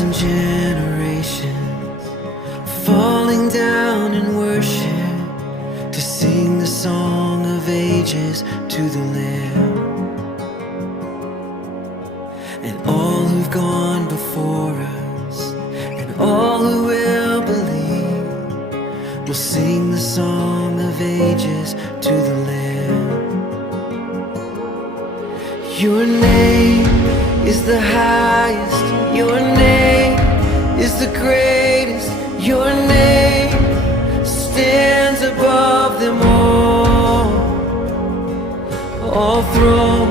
1,000 generations falling down in worship to sing the song of ages to the Lamb. And all who've gone before us and all who will believe will sing the song of ages to the Lamb. Your name is the highest, your name is the greatest, your name stands above them all thrones.